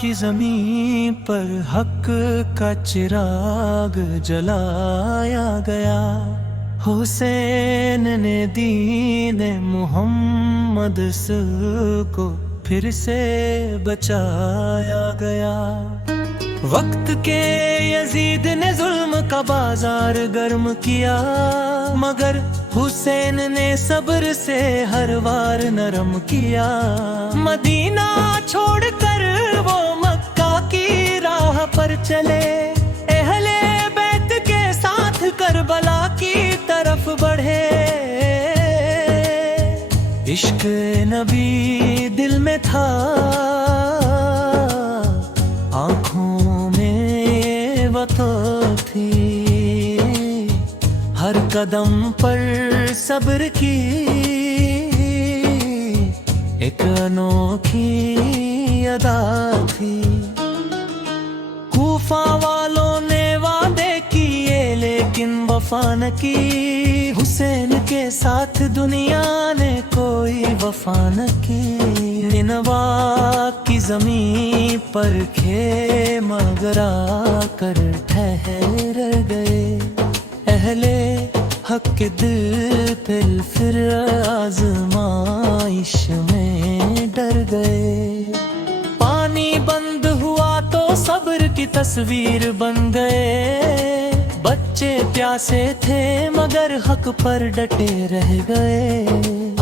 की ज़मीं पर हक का चिराग जलाया गया। हुसैन ने दीन मोहम्मद को फिर से बचाया गया। वक्त के यजीद ने जुल्म का बाजार गर्म किया, मगर हुसैन ने सब्र से हर वार नरम किया। मदीना छोड़कर वो मक्का की राह पर चले, अहले बैत के साथ करबला की तरफ बढ़े। इश्क नबी दिल में था, आँखों में वफा थी। हर कदम पर सब्र की एक अनोखी अदा थी। कूफा वालों ने वादे किए लेकिन वफा न की। हुसैन के साथ दुनिया ने कोई वफा न की। निनवा की ज़मीं पर खेमा गिरा कर ठहर गए। अहले हक के दिल फिर आज़माइश में डर गए। पानी बंद हुआ तो सब्र की तस्वीर बन गए। बच्चे प्यासे थे मगर हक पर डटे रह गए।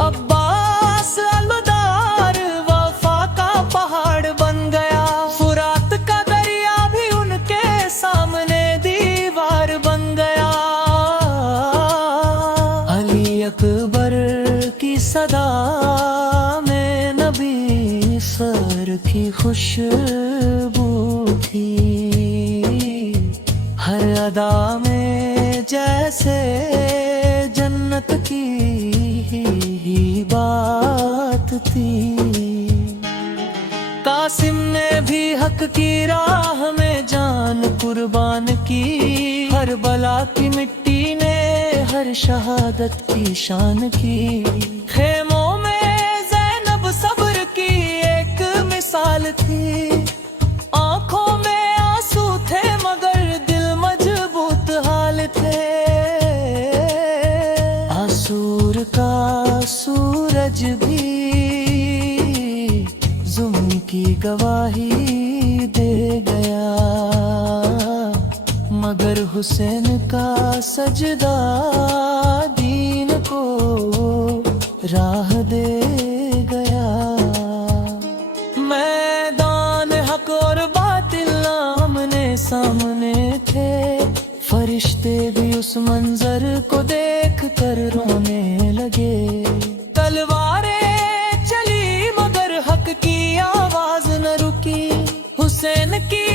अब्बास अलदार वफा का पहाड़ बन गया। फुरात का दरिया भी उनके सामने दीवार बन गया। अली अकबर की सदा में नबी सर की खुशबू थी। हर अदा में जैसे जन्नत की ही बात थी। कासिम ने भी हक की राह में जान कुर्बान की। हर बला की मिट्टी ने हर शहादत की शान की। खेमों में ज़ैनब सब्र की एक मिसाल थी। आँखों में आंसू थे मगर दिल मजबूत हाल थे। आसूर का सूरज भी जुल्म की गवाही दे गया, मगर हुसैन का सजदा दीन को राह दे गया। मैदान हक और बातिल आमने सामने थे। फरिश्ते भी उस मंजर को देख कर रोने लगे। तलवारें चली मगर हक की आवाज न रुकी। हुसैन की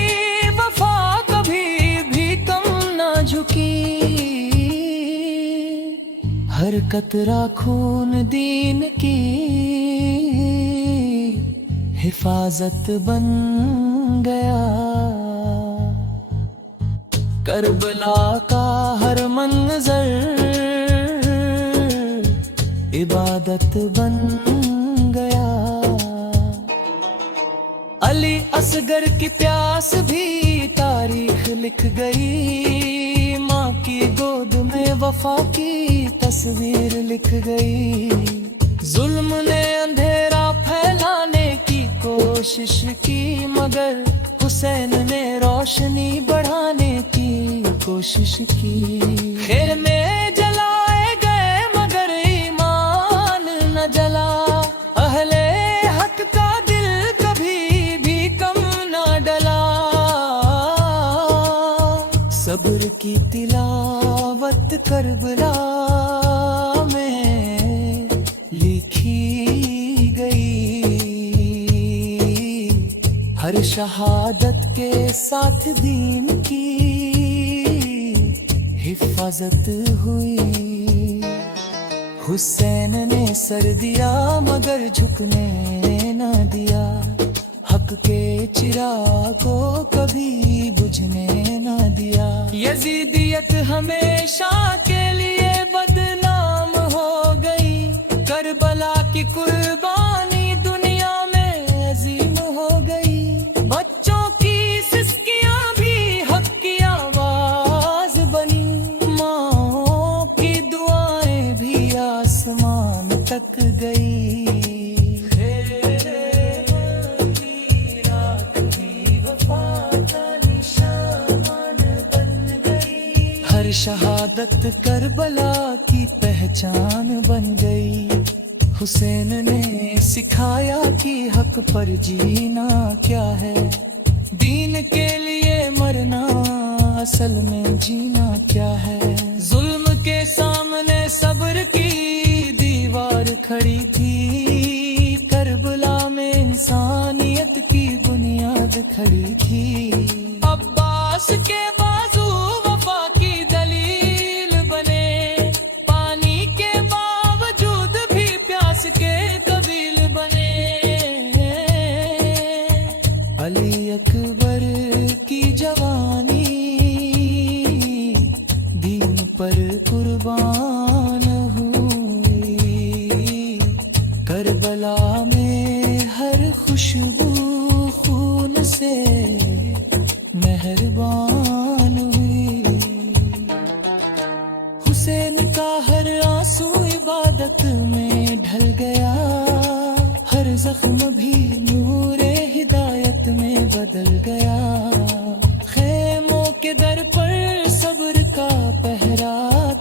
वफा कभी भी कम ना झुकी। हर कतरा खून दीन की हिफाजत बन गया। करबला का हर मंजर इबादत बन गया। अली असगर की प्यास भी तारीख लिख गई। माँ की गोद में वफा की तस्वीर लिख गई। जुल्म ने अंधेरा फैलाने की कोशिश की, मगर हुसैन ने रोशनी बढ़ाने की कोशिश की। खेमे जलाए गए मगर ईमान न जला। अहले हक का दिल कभी भी कम न डला। सब्र की तिलावत करबला में लिखी गई। हर शहादत के साथ दीन की हिफाजत हुई। हुसैन ने सर दिया मगर झुकने न दिया। हक के चिराग को कभी बुझने न दिया। यजीदियत हमेशा के लिए बदनाम हो गई। करबला की कुर्बानी दुनिया में अजीम हो गई। हर शहादत करबला की पहचान बन गई। हुसैन ने सिखाया कि हक पर जीना क्या है, दीन के लिए मरना असल में जीना क्या है। जुल्म के सामने सब्र की दीवार खड़ी थी, करबला में इंसानियत की बुनियाद खड़ी थी। अब्बास के बाजू वफा की दलील बने, पानी के बावजूद भी प्यास के कबील बने। अली अकबर की जवानी दीन पर कुर्बान हुई। करबला में हर खुशबू खून से मेहरबान हुई। हुसैन का हर आंसू इबादत में ढल गया, हर जख्म भी नूरे हिदायत में बदल गया। खेमों के दर पर सब्र का पहरा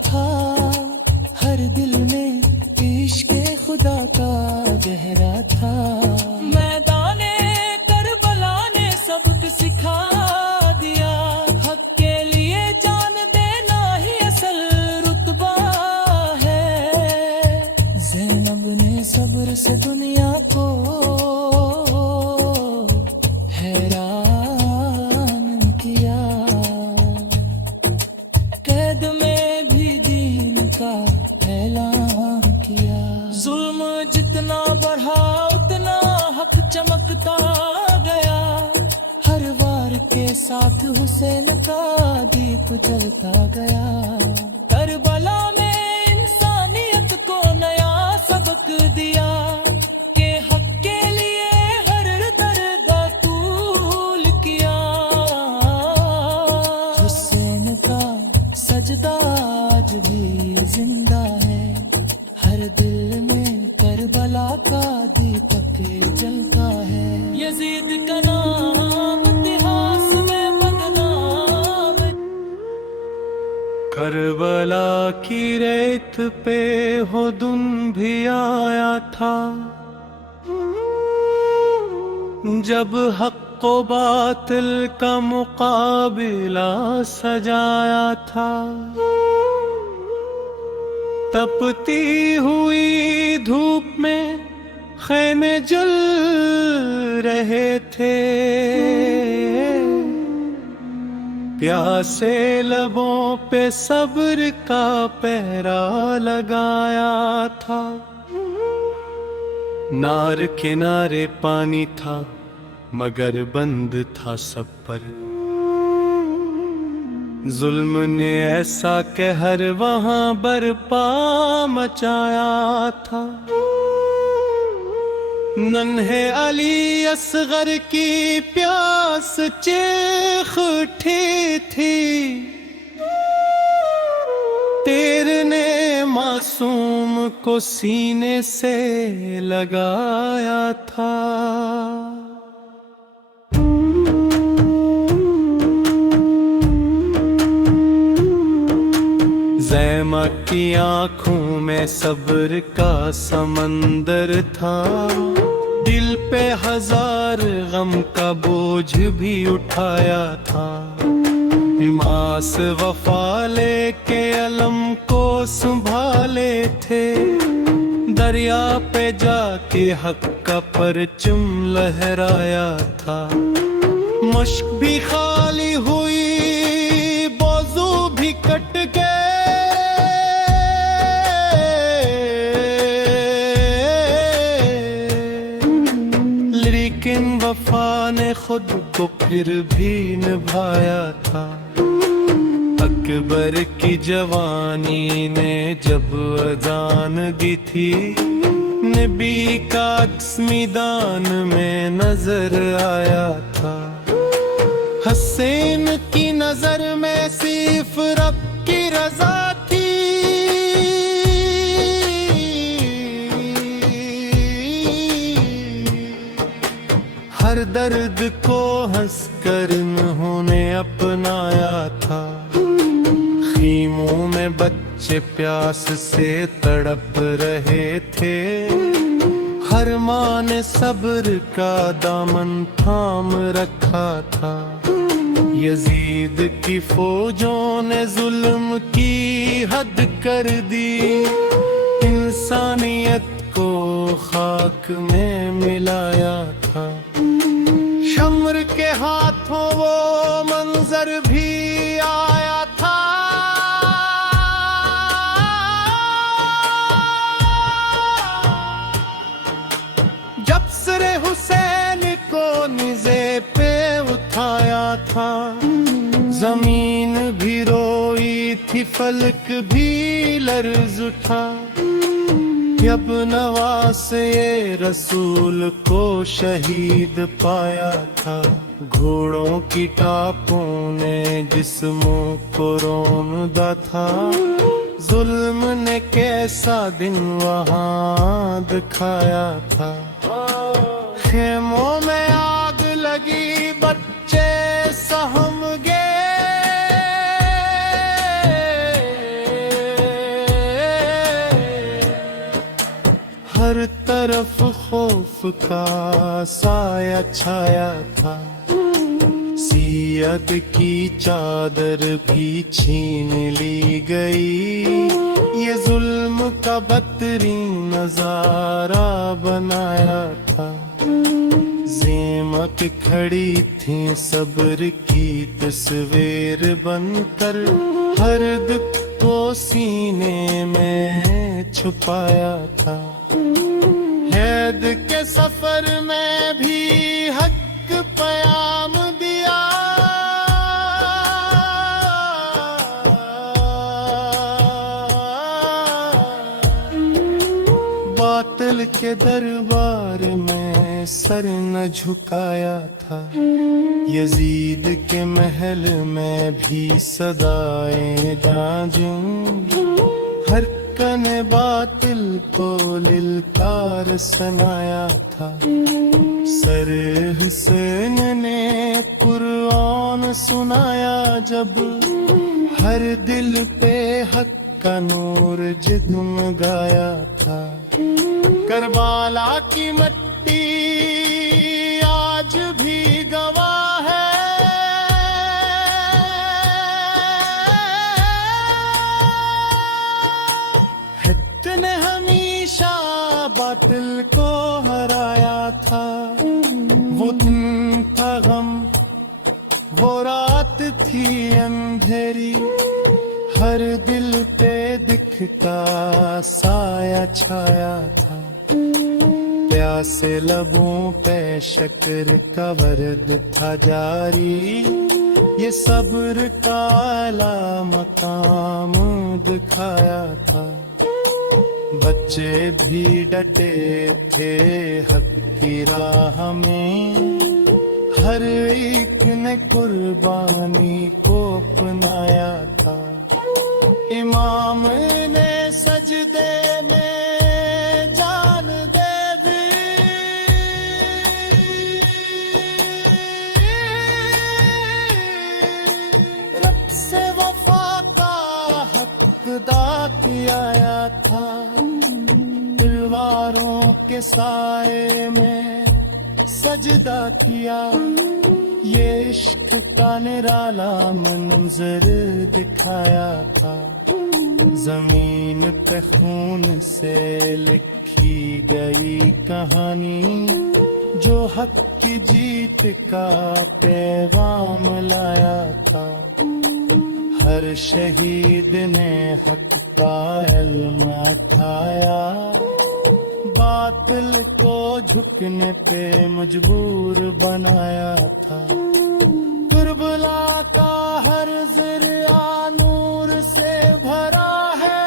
था, हर दिल में इश्क़ खुदा का गहरा था। मैदाने करबला ने सबक सिखा दिया, हक के लिए जान देना ही असल रुतबा है। ज़ैनब ने सब्र से दुनिया को हैरान किया, कैद में भी दीन का ऐलान किया। जुल्म जितना बढ़ा उतना हक चमकता गया, हर वार के साथ हुसैन का दीप जलता गया। करबला में इंसानियत को नया सबक दिया, कि हक के लिए हर दर्द तूल किया। हुसैन का सजदा आज भी जिंदा है, हर दिल में करबला का दीपक जलता है। यजीद का नाम इतिहास में बदनाम। करबला की रेत पे हुदुन भी आया था, जब हक व बातिल का मुकाबिला सजाया था। तपती हुई धूप में खेमे जल रहे थे, प्यासे लबों पे सब्र का पहरा लगाया था। नार किनारे पानी था मगर बंद था सब पर, जुल्म ने ऐसा कहर वहां बरपा मचाया था। नन्हे अली असगर की प्यास चीख उठी थी, तीर ने मासूम को सीने से लगाया था। ज़ैमा की आँखों में सब्र का समंदर था, दिल पे हजार गम का बोझ भी उठाया था। हिमास वफा लेके अलम को संभाले थे, दरिया पे जाके हक का परचम लहराया था। मुश्क भी खाली हुई, बाजू भी कट गए, लेकिन वफा ने खुद को फिर भी निभाया था। अकबर की जवानी ने जब अजान दी थी, नबी का अक्स मैदान में नजर आया था। हसैन की नजर में सिर्फ रब की रजा थी, हर दर्द को हंसकर उन्होंने अपनाया था। में बच्चे प्यास से तड़प रहे थे। हर माँ ने सब्र का दामन थाम रखा था। यजीद की फौजों ने जुल्म की हद कर दी। इंसानियत को खाक में मिलाया था। शम्र के हाथों वो मंजर भी आया था। जब सरे हुसैन को निज़े पे उठाया था। जमीन भी रोई थी, फलक भी लर्ज उठा। अब नवास ये रसूल को शहीद पाया था। घोड़ों की टापों ने जिस्मों को रौंदा था। जुल्म ने कैसा दिन वहाँ दिखाया था। खेमों में आग लगी, बच्चे सहम गए। हर तरफ खौफ का साया छाया था। सियत की चादर भी छीन ली गई। ये जुल्म का बदतरीन नजारा बनाया था। ज़ेमत खड़ी थी सब्र की तस्वीर बनकर। हर दुख को सीने में छुपाया था। हैद के सफर में भी हक प्याम दिया। बातिल के दरबार में सर न झुकाया था। यजीद के महल में भी सदाएं गाजूं। हर कने बातिल को लिलकार सुनाया था। सर हुसैन ने कुरान सुनाया जब। हर दिल पे हक का नूर जगमगाया था। करबाला की मिट्टी आज भी गवाह है। ने हमेशा बातिल को हराया था। वो दिन था गम, वो रात थी अंधेरी। हर दिल पे दिखता साया छाया था। प्यासे लबों पे शक्र का वर्द था जारी। ये सब्र का आला मकाम दिखाया था। बच्चे भी डटे थे हक की राह में। हर एक ने कुर्बानी को अपनाया था। इमाम ने सजदे में जान दे दी। रब से वफा का हक अदा किया था। दीवारों के साए में सजदा किया। ये इश्क का निराला मंजर दिखाया था। जमीन पे खून से लिखी गई कहानी। जो हक की जीत का पैगाम लाया था। हर शहीद ने हक का इल्म उठाया। बातिल को झुकने पे मजबूर बनाया था। कुर्बला का हर ज़रिया नूर से भरा है।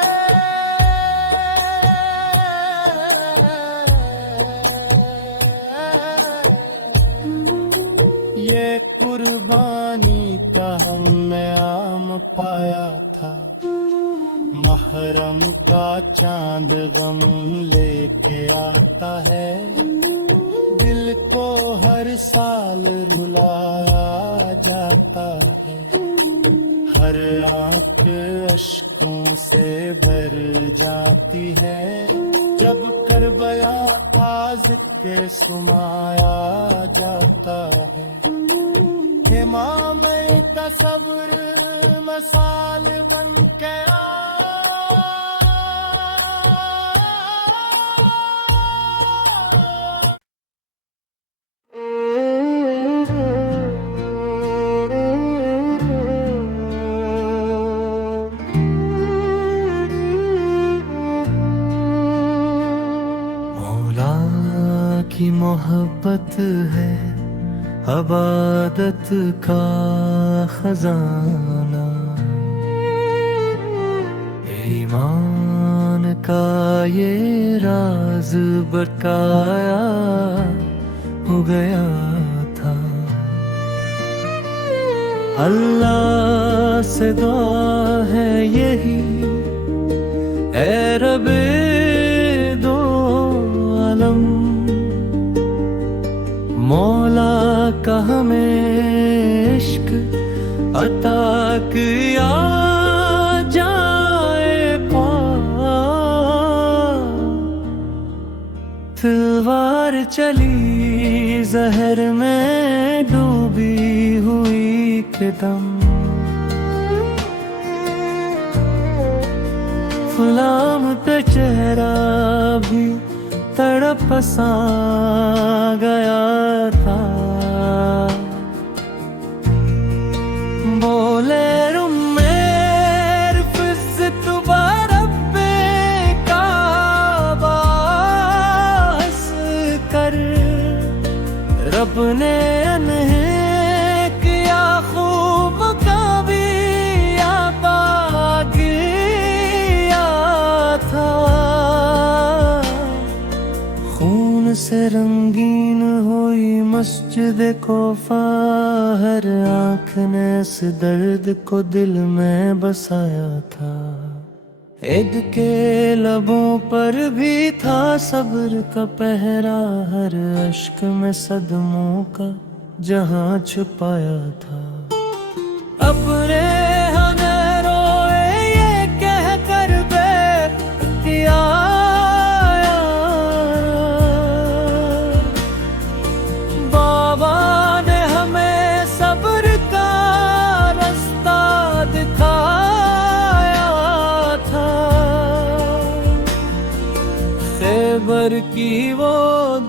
ये कुर्बानी का हमने आम पाया था। महरम का चांद गम लेके आता है। दिल को हर साल रुलाया जाता है। हर आंख अश्कों से भर जाती है। जब करबला ताज़ के सुमाया जाता है। इमाम का सब्र मसाल बन के की मोहब्बत है अबादत का खजाना। ईमान का ये राज बकाया हो गया था। अल्लाह से दुआ है यही, ऐ रब्बे दो आलम, मौला का हमें इश्क अता किया जाए तलवार चली जहर में डूबी हुई के दम। गुलाम का चेहरा भी तड़प सा गया था। बोले रुम्मेर फिज़्ज़त बरब्बे काबा हंस कर, रब ने उन्हें किया खूब कभी आबाद किया था। खून से रंगीन हुई मस्जिद कोफा, हर आँख ने इस दर्द को दिल में बसाया था। ईद के लबों पर भी था सब्र का पहरा, हर अश्क में सदमों का जहां छुपाया था। अपने हमें रोए ये कह कर बैठ किया, बाबा ने हमें सब्र का रास्ता दिखाया था। खैबर की वो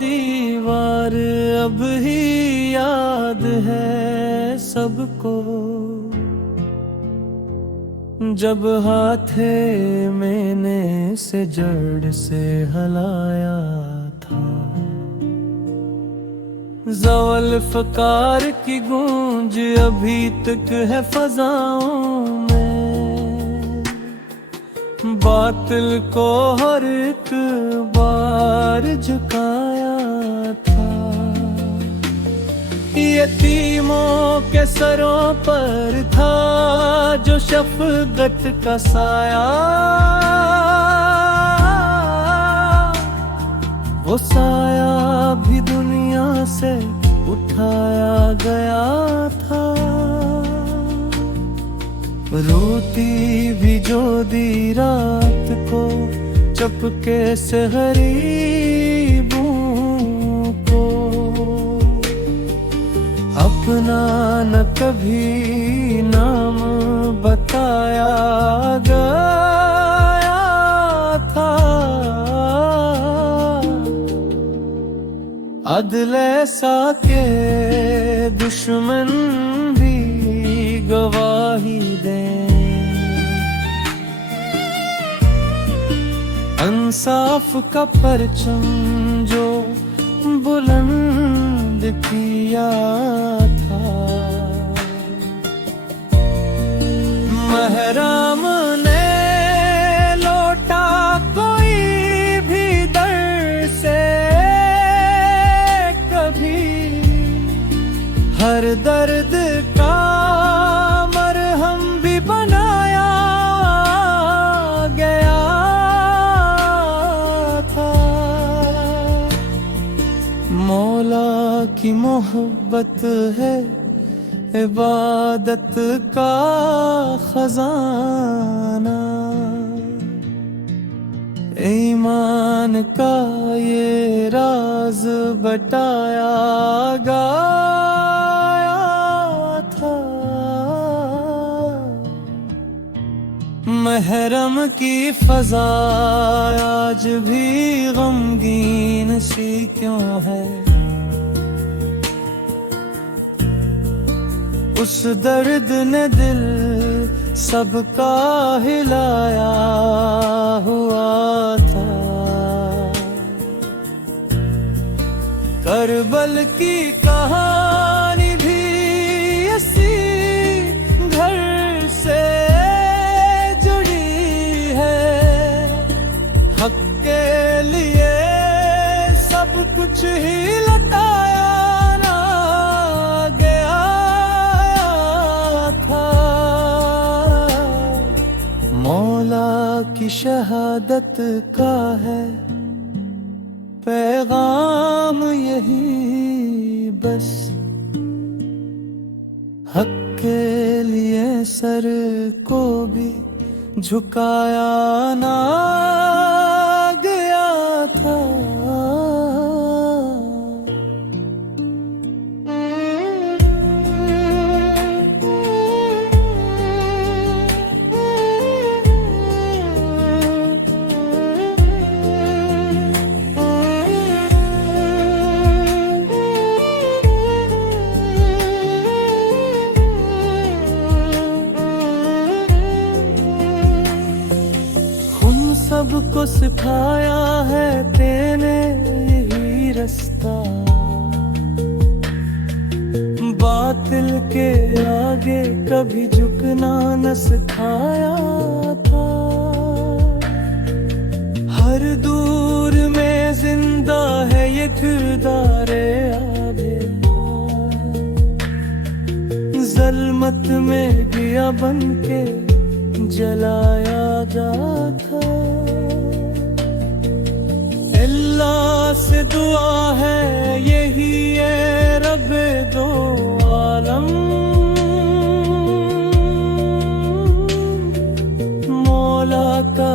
दीवार अब ही याद है सबको, जब हाथे मैंने से जड़ से हलाया था। ज़वल फ़कार की गूंज अभी तक है फ़ज़ाओं में, बातिल को हर एक बार झुकाया था। यतीमों के सरों पर था जो शफ़क़त का साया, वो साया भी दुनिया से उठाया गया था। रोटी भी जो दी रात को चपके से गरीबों को, अपना न कभी नाम बताया गया था। अदल ऐसा के दुश्मन भी गवाही दें, इंसाफ का परचम जो बुलंद किया था। महराम ने लौटा कोई भी दर से कभी, हर दर्द का मरहम भी बनाया गया था। मौला की मोहब्बत है इबादत का खजाना, ईमान का ये राज बताया गया था। महरम की फजा आज भी गमगीन सी क्यों है, उस दर्द ने दिल सबका हिलाया हुआ था। करबल की कहानी भी इसी घर से जुड़ी है, हक के लिए सब कुछ ही लटाया ना गया था। मौला की शहादत का है पैगाम यही बस, हक के लिए सर को भी झुकाया ना गया था। सबको सिखाया है तेने यही रास्ता, बातिल के आगे कभी झुकना न सिखाया था। हर दूर में जिंदा है ये किरदारे आगे, ज़ल्मत में दिया बन के जलाया जा था। अल्लाह से दुआ है यही है रब दो आलम, मौला का